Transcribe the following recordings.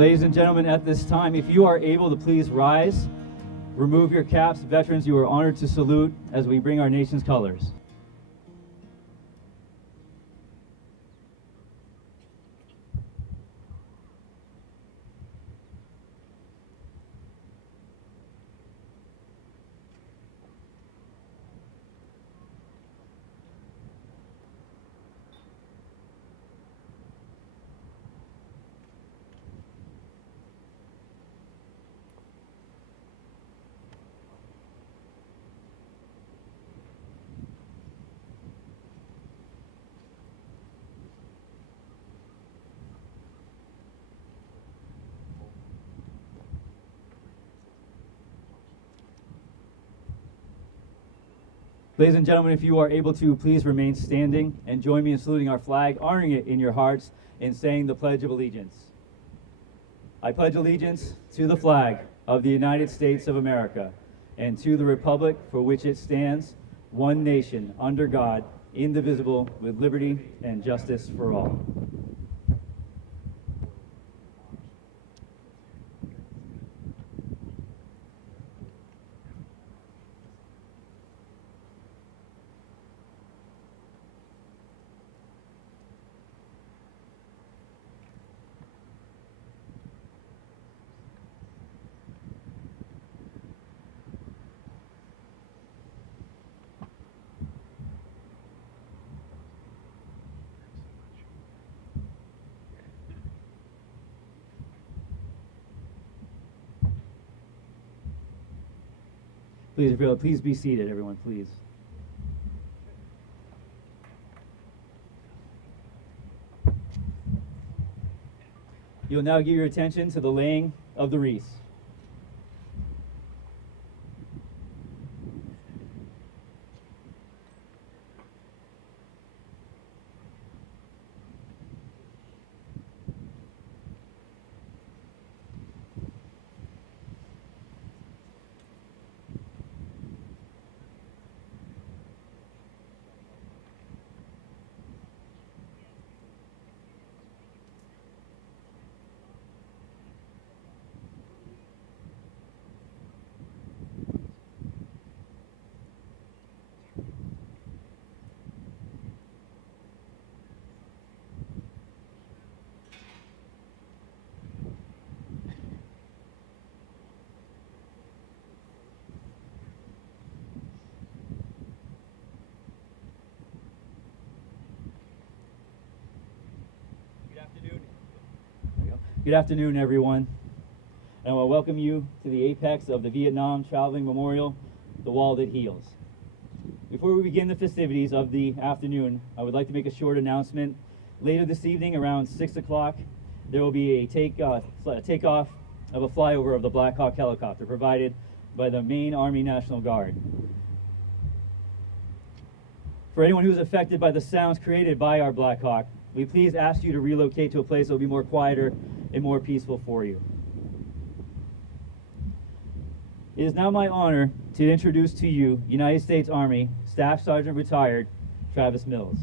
Ladies and gentlemen, at this time, if you are able to please rise, remove your caps. Veterans, you are honored to salute as we bring our nation's colors. Ladies and gentlemen, if you are able to, please remain standing and join me in saluting our flag, honoring it in your hearts, and saying the Pledge of Allegiance. I pledge allegiance to the flag of the United States of America and to the republic for which it stands, one nation, under God, indivisible, with liberty and justice for all. Please be seated, everyone, please. You'll now give your attention to the laying of the wreaths. Good afternoon, everyone, and I want to welcome you to the apex of the Vietnam Traveling Memorial, the Wall That Heals. Before we begin the festivities of the afternoon, I would like to make a short announcement. Later this evening, around 6 o'clock, there will be a takeoff of a flyover of the Black Hawk helicopter provided by the Maine Army National Guard. For anyone who's affected by the sounds created by our Black Hawk, we please ask you to relocate to a place that will be more quieter and more peaceful for you. It is now my honor to introduce to you United States Army Staff Sergeant Retired Travis Mills.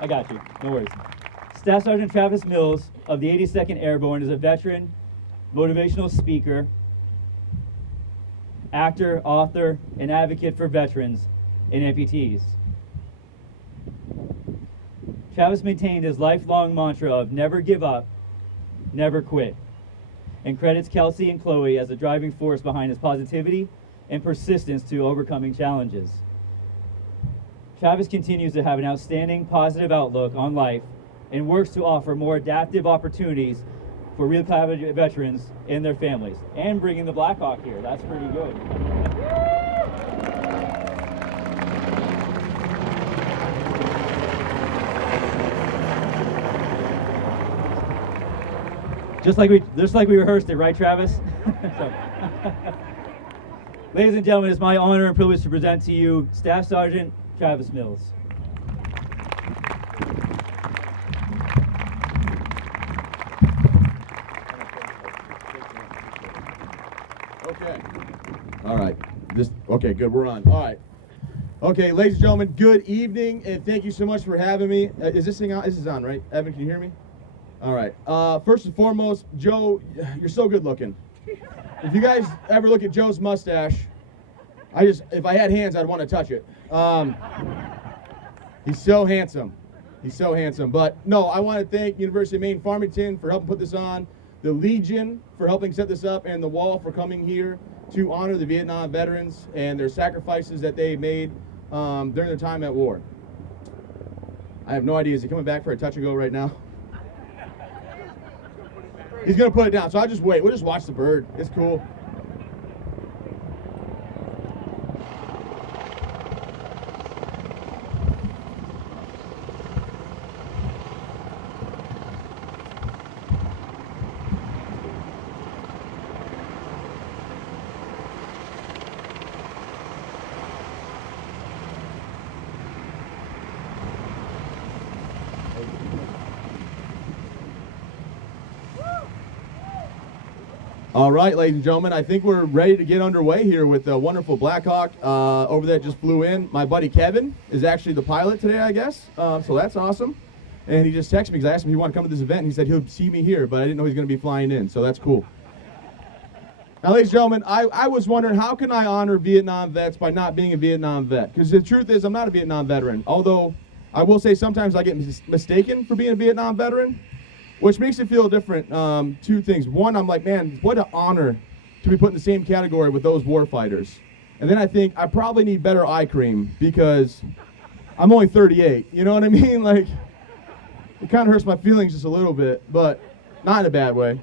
I got you, no worries. Staff Sergeant Travis Mills of the 82nd Airborne is a veteran, motivational speaker, actor, author, and advocate for veterans and amputees. Travis maintained his lifelong mantra of never give up, never quit, and credits Kelsey and Chloe as the driving force behind his positivity and persistence to overcoming challenges. Travis continues to have an outstanding positive outlook on life and works to offer more adaptive opportunities for rehabilitated veterans and their families, and bringing the Black Hawk here. That's pretty good. Just like we rehearsed it, right, Travis? Ladies and gentlemen, it's my honor and privilege to present to you Staff Sergeant Travis Mills. Okay, good. We're on. All right. Okay, ladies and gentlemen, good evening, and thank you so much for having me. Is this thing on? This is on, right? Evan, can you hear me? All right. First and foremost, Joe, you're so good looking. If you guys ever look at Joe's mustache, if I had hands, I'd want to touch it. He's so handsome. He's so handsome. But no, I want to thank University of Maine Farmington for helping put this on, the Legion for helping set this up, and the Wall for coming here to honor the Vietnam veterans and their sacrifices that they made during their time at war. I have no idea. Is he coming back for a touch and go right now? He's going to put it down, so I'll just wait. We'll just watch the bird. It's cool. All right, ladies and gentlemen, I think we're ready to get underway here with the wonderful Blackhawk over there just flew in. My buddy Kevin is actually the pilot today, I guess, so that's awesome. And he just texted me because I asked him if he wanted to come to this event. He said he'll see me here, but I didn't know he was going to be flying in, so that's cool. Now, ladies and gentlemen, I was wondering, how can I honor Vietnam vets by not being a Vietnam vet? Because the truth is, I'm not a Vietnam veteran, although I will say sometimes I get mistaken for being a Vietnam veteran, which makes it feel different. Two things. One, I'm like, man, what an honor to be put in the same category with those war fighters. And then I think I probably need better eye cream because I'm only 38. You know what I mean? Like, it kind of hurts my feelings just a little bit, but not in a bad way.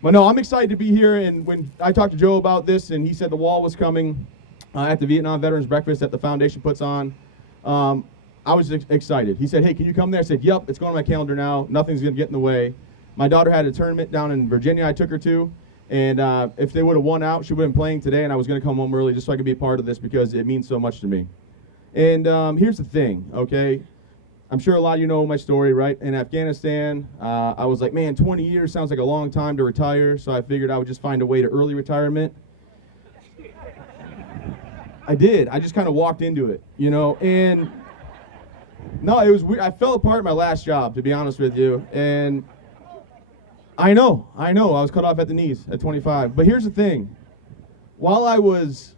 But no, I'm excited to be here. And when I talked to Joe about this, and he said the Wall was coming at the Vietnam Veterans Breakfast that the foundation puts on, I was excited. He said, hey, can you come there? I said, yep, it's going on my calendar now. Nothing's going to get in the way. My daughter had a tournament down in Virginia I took her to, and if they would have won out, she would have been playing today, and I was going to come home early just so I could be a part of this because it means so much to me. And here's the thing, okay? I'm sure a lot of you know my story, right? In Afghanistan, I was like, man, 20 years sounds like a long time to retire, so I figured I would just find a way to early retirement. I did. I just kind of walked into it, you know, and no, it was weird. I fell apart in my last job, to be honest with you, and I know, I was cut off at the knees at 25. But here's the thing. While I was,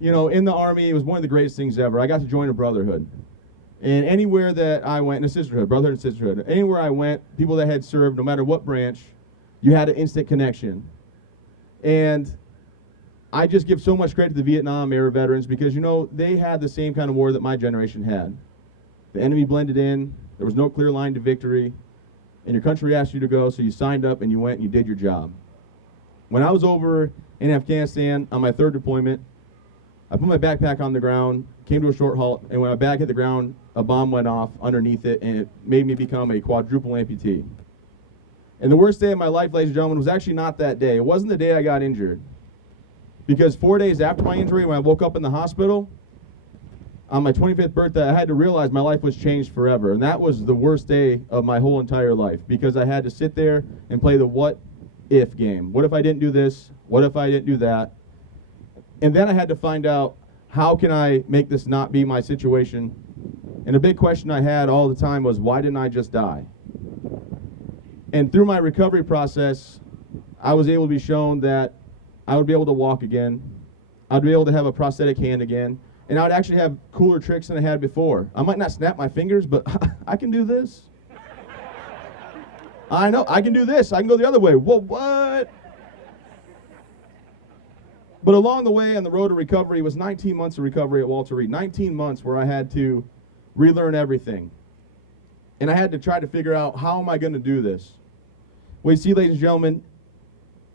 you know, in the Army, it was one of the greatest things ever. I got to join a brotherhood. And anywhere that I went, in a sisterhood, brotherhood and sisterhood, anywhere I went, people that had served, no matter what branch, you had an instant connection. And I just give so much credit to the Vietnam era veterans because, you know, they had the same kind of war that my generation had. The enemy blended in, there was no clear line to victory, and your country asked you to go, so you signed up and you went and you did your job. When I was over in Afghanistan on my third deployment, I put my backpack on the ground, came to a short halt, and when my bag hit the ground, a bomb went off underneath it, and it made me become a quadruple amputee. And the worst day of my life, ladies and gentlemen, was actually not that day. It wasn't the day I got injured. Because 4 days after my injury, when I woke up in the hospital, on my 25th birthday, I had to realize my life was changed forever. And that was the worst day of my whole entire life because I had to sit there and play the what if game. What if I didn't do this? What if I didn't do that? And then I had to find out, how can I make this not be my situation? And a big question I had all the time was, why didn't I just die? And through my recovery process, I was able to be shown that I would be able to walk again. I'd be able to have a prosthetic hand again. And I would actually have cooler tricks than I had before. I might not snap my fingers, but I can do this. I know, I can do this. I can go the other way. Whoa, what? But along the way on the road to recovery was 19 months of recovery at Walter Reed. 19 months where I had to relearn everything. And I had to try to figure out, how am I going to do this? Well, you see, ladies and gentlemen,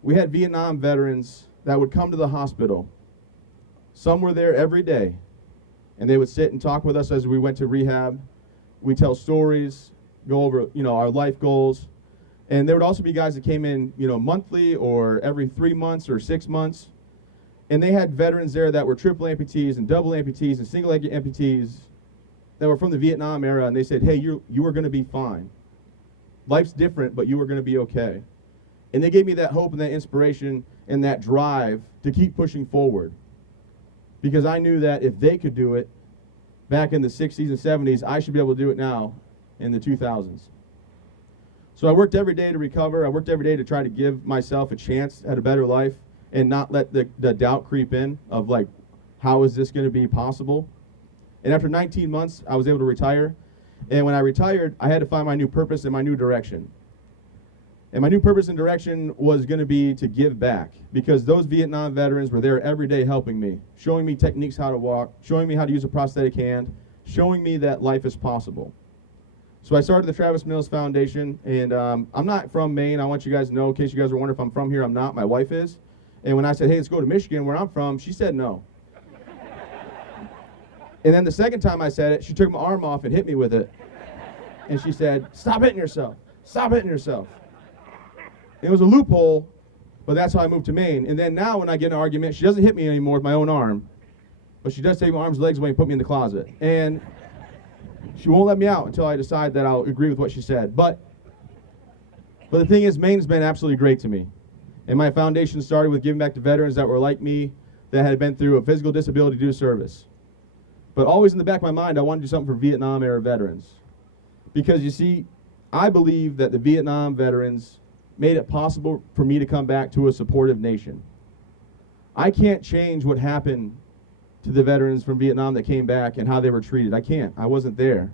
we had Vietnam veterans that would come to the hospital. Some were there every day, and they would sit and talk with us as we went to rehab. We tell stories, go over, you know, our life goals. And there would also be guys that came in, you know, monthly or every 3 months or 6 months. And they had veterans there that were triple amputees and double amputees and single-leg amputees that were from the Vietnam era, and they said, hey, you are going to be fine. Life's different, but you are going to be okay. And they gave me that hope and that inspiration and that drive to keep pushing forward. because I knew that if they could do it back in the 60s and 70s, I should be able to do it now in the 2000s. So I worked every day to recover. I worked every day to try to give myself a chance at a better life and not let the doubt creep in of like, how is this going to be possible? And after 19 months, I was able to retire. And when I retired, I had to find my new purpose and my new direction. And my new purpose and direction was going to be to give back, because those Vietnam veterans were there every day helping me, showing me techniques how to walk, showing me how to use a prosthetic hand, showing me that life is possible. So I started the Travis Mills Foundation, and I'm not from Maine. I want you guys to know, in case you guys were wondering if I'm from here, I'm not. My wife is. And when I said, hey, let's go to Michigan, where I'm from, she said no. And then the second time I said it, she took my arm off and hit me with it. And she said, stop hitting yourself. Stop hitting yourself. It was a loophole, but that's how I moved to Maine. And then now when I get in an argument, she doesn't hit me anymore with my own arm, but she does take my arms and legs away and put me in the closet. And she won't let me out until I decide that I'll agree with what she said. But the thing is, Maine's been absolutely great to me. And my foundation started with giving back to veterans that were like me, that had been through a physical disability due to service. But always in the back of my mind, I wanted to do something for Vietnam-era veterans. Because you see, I believe that the Vietnam veterans made it possible for me to come back to a supportive nation. I can't change what happened to the veterans from Vietnam that came back and how they were treated. I can't. I wasn't there.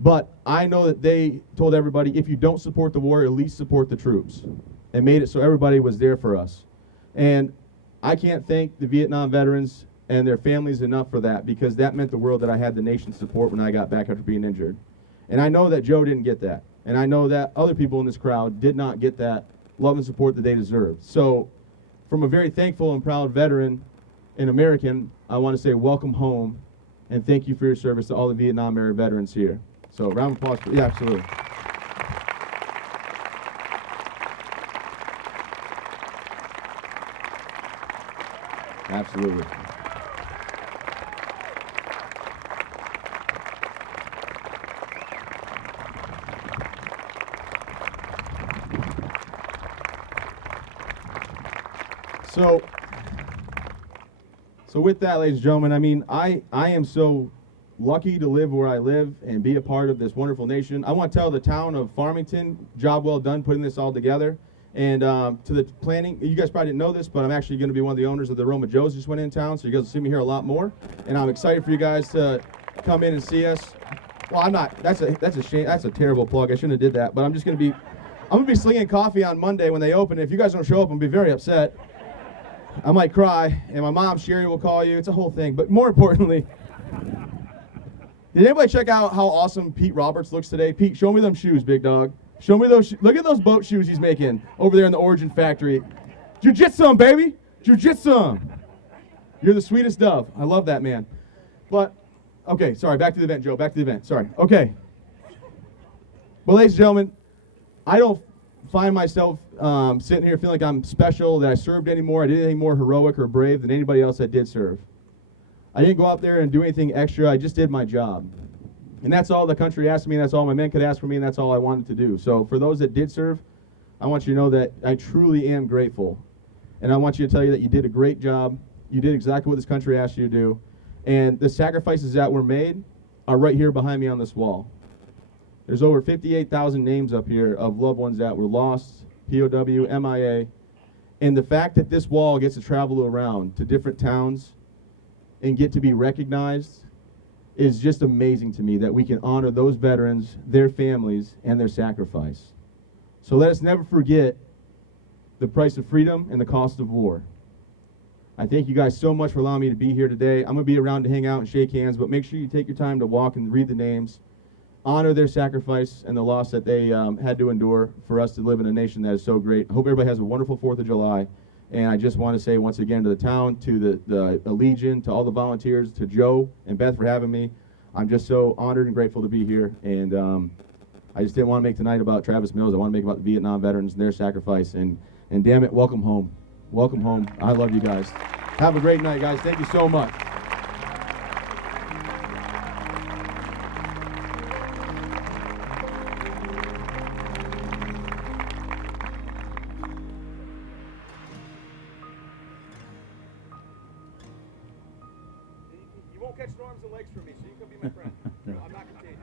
But I know that they told everybody, if you don't support the war, at least support the troops. And made it so everybody was there for us. And I can't thank the Vietnam veterans and their families enough for that, because that meant the world that I had the nation's support when I got back after being injured. And I know that Joe didn't get that. And I know that other people in this crowd did not get that love and support that they deserved. So from a very thankful and proud veteran and American, I want to say welcome home and thank you for your service to all the Vietnam-era veterans here. So round of applause. Yeah, absolutely. Absolutely. So with that, ladies and gentlemen, I mean, I am so lucky to live where I live and be a part of this wonderful nation. I want to tell the town of Farmington, job well done putting this all together. And to the planning, you guys probably didn't know this, but I'm actually going to be one of the owners of the Roma Joe's just went in town, so you guys will see me here a lot more. And I'm excited for you guys to come in and see us. Well, I'm not. That's a shame. That's a terrible plug. I shouldn't have did that. But I'm going to be slinging coffee on Monday when they open. If you guys don't show up, I'm going to be very upset. I might cry, and my mom, Sherry, will call you. It's a whole thing. But more importantly, did anybody check out how awesome Pete Roberts looks today? Pete, show me them shoes, big dog. Show me those. Look at those boat shoes he's making over there in the Origin factory. Jiu-jitsu, baby. Jiu-jitsu. You're the sweetest dove. I love that, man. But, okay, sorry. Back to the event, Joe. Back to the event. Sorry. Okay. Well, ladies and gentlemen, I don't find myself sitting here feeling like I'm special, that I served anymore. I did anything more heroic or brave than anybody else that did serve. I didn't go out there and do anything extra. I just did my job. And that's all the country asked me, and that's all my men could ask for me, and that's all I wanted to do. So for those that did serve, I want you to know that I truly am grateful. And I want you to tell you that you did a great job. You did exactly what this country asked you to do. And the sacrifices that were made are right here behind me on this wall. There's over 58,000 names up here of loved ones that were lost, POW, MIA. And the fact that this wall gets to travel around to different towns and get to be recognized is just amazing to me, that we can honor those veterans, their families, and their sacrifice. So let us never forget the price of freedom and the cost of war. I thank you guys so much for allowing me to be here today. I'm going to be around to hang out and shake hands, but make sure you take your time to walk and read the names, honor their sacrifice and the loss that they had to endure for us to live in a nation that is so great. I hope everybody has a wonderful 4th of July. And I just want to say once again to the town, to the Legion, to all the volunteers, to Joe and Beth for having me. I'm just so honored and grateful to be here. And I just didn't want to make tonight about Travis Mills. I want to make it about the Vietnam veterans and their sacrifice. And damn it, welcome home. Welcome home. I love you guys. Have a great night, guys. Thank you so much. won't catch storms and legs from me, so you can be my friend. I'm not contagious.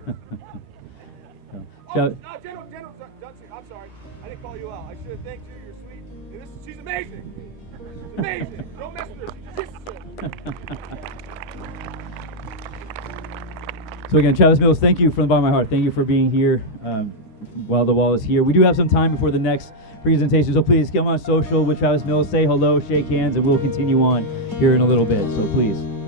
Travis- General Dunson, I'm sorry. I didn't call you out. I should have thanked you. You're sweet. And she's amazing. She's amazing. Don't mess with her. She's just So again, Travis Mills, thank you from the bottom of my heart. Thank you for being here while the wall is here. We do have some time before the next presentation, so please come on social with Travis Mills, say hello, shake hands, and we'll continue on here in a little bit. So please.